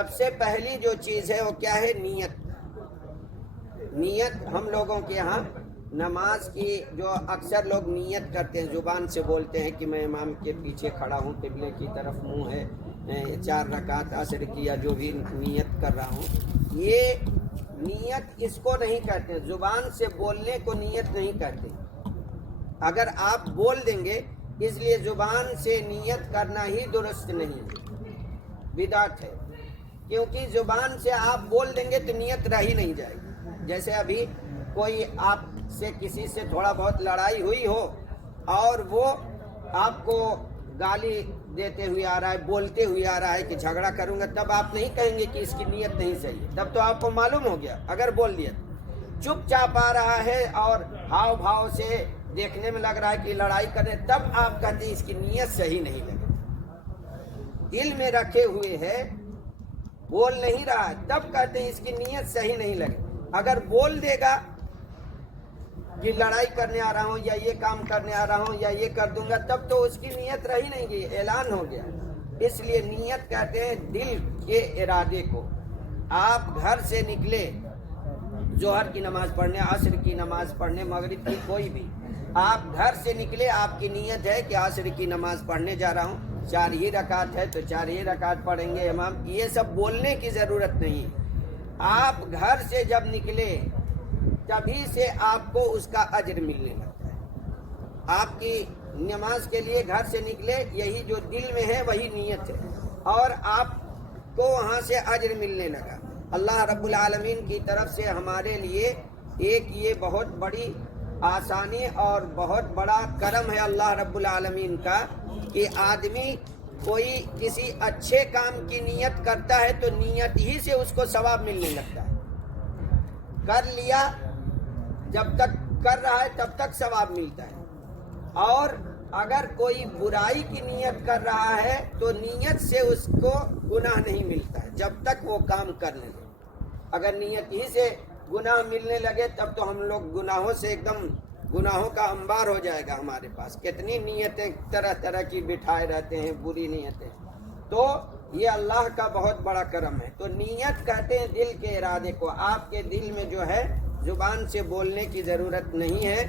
سب سے پہلی جو چیز ہے وہ کیا ہے؟ نیت۔ نیت ہم لوگوں کے ہاں نماز کی جو اکثر لوگ نیت کرتے ہیں، زبان سے بولتے ہیں کہ میں امام کے پیچھے کھڑا ہوں، قبلے کی طرف منہ ہے، 4 رکعت عصر کی یا جو بھی نیت کر رہا ہوں، یہ نیت اس کو نہیں کہتے، زبان سے بولنے کو نیت نہیں کہتے۔ اگر آپ بول دیں گے، اس لیے زبان سے نیت کرنا ہی درست نہیں ہے، بدعت ہے، کیونکہ زبان سے آپ بول دیں گے تو نیت رہ ہی نہیں جائے گی۔ جیسے ابھی کوئی آپ سے کسی سے تھوڑا بہت لڑائی ہوئی ہو اور وہ آپ کو گالی دیتے ہوئے آ رہا ہے، بولتے ہوئے آ رہا ہے کہ جھگڑا کروں گا، تب آپ نہیں کہیں گے کہ اس کی نیت نہیں صحیح ہے، تب تو آپ کو معلوم ہو گیا اگر بول دیا۔ چپ چاپ آ رہا ہے اور ہاؤ بھاؤ سے دیکھنے میں لگ رہا ہے کہ لڑائی کرے، تب آپ کہتے ہیں اس کی نیت صحیح نہیں لگی۔ دل میں رکھے ہوئے ہے، بول نہیں رہا ہے، تب کہتے ہیں اس کی نیت صحیح نہیں لگی۔ اگر بول دے گا کہ لڑائی کرنے آ رہا ہوں یا یہ کام کرنے آ رہا ہوں یا یہ کر دوں گا، تب تو اس کی نیت رہی نہیں گئی، اعلان ہو گیا۔ اس لیے نیت کہتے ہیں دل کے ارادے کو۔ آپ گھر سے نکلے ظہر کی نماز پڑھنے، عصر کی نماز پڑھنے، مغرب کی کوئی بھی، آپ گھر سے نکلے، آپ کی نیت ہے کہ عصر کی نماز پڑھنے جا رہا ہوں، 4 ہی رکعت ہے تو 4 ہی رکعت پڑھیں گے امام، یہ سب بولنے کی ضرورت نہیں۔ آپ گھر سے جب نکلے تبھی سے آپ کو اس کا اجر ملنے لگتا ہے۔ آپ کی نماز کے لیے گھر سے نکلے، یہی جو دل میں ہے وہی نیت ہے، اور آپ کو وہاں سے اجر ملنے لگا۔ اللہ رب العالمین کی طرف سے ہمارے لیے ایک یہ بہت بڑی آسانی اور بہت بڑا کرم ہے اللہ رب العالمین کا کہ آدمی کوئی کسی اچھے کام کی نیت کرتا ہے تو نیت ہی سے اس کو ثواب ملنے لگتا ہے۔ کر لیا، جب تک کر رہا ہے تب تک ثواب ملتا ہے، اور اگر کوئی برائی کی نیت کر رہا ہے تو نیت سے اس کو گناہ نہیں ملتا ہے جب تک وہ کام کر لے۔ اگر نیت ہی سے گناہ ملنے لگے تب تو ہم لوگ گناہوں سے ایک دم گناہوں کا انبار ہو جائے گا ہمارے پاس، کتنی نیتیں طرح طرح کی بٹھائے رہتے ہیں، بری نیتیں۔ تو یہ اللہ کا بہت بڑا کرم ہے۔ تو نیت کہتے ہیں دل کے ارادے کو۔ آپ کے دل میں جو ہے زبان سے بولنے کی ضرورت نہیں ہے۔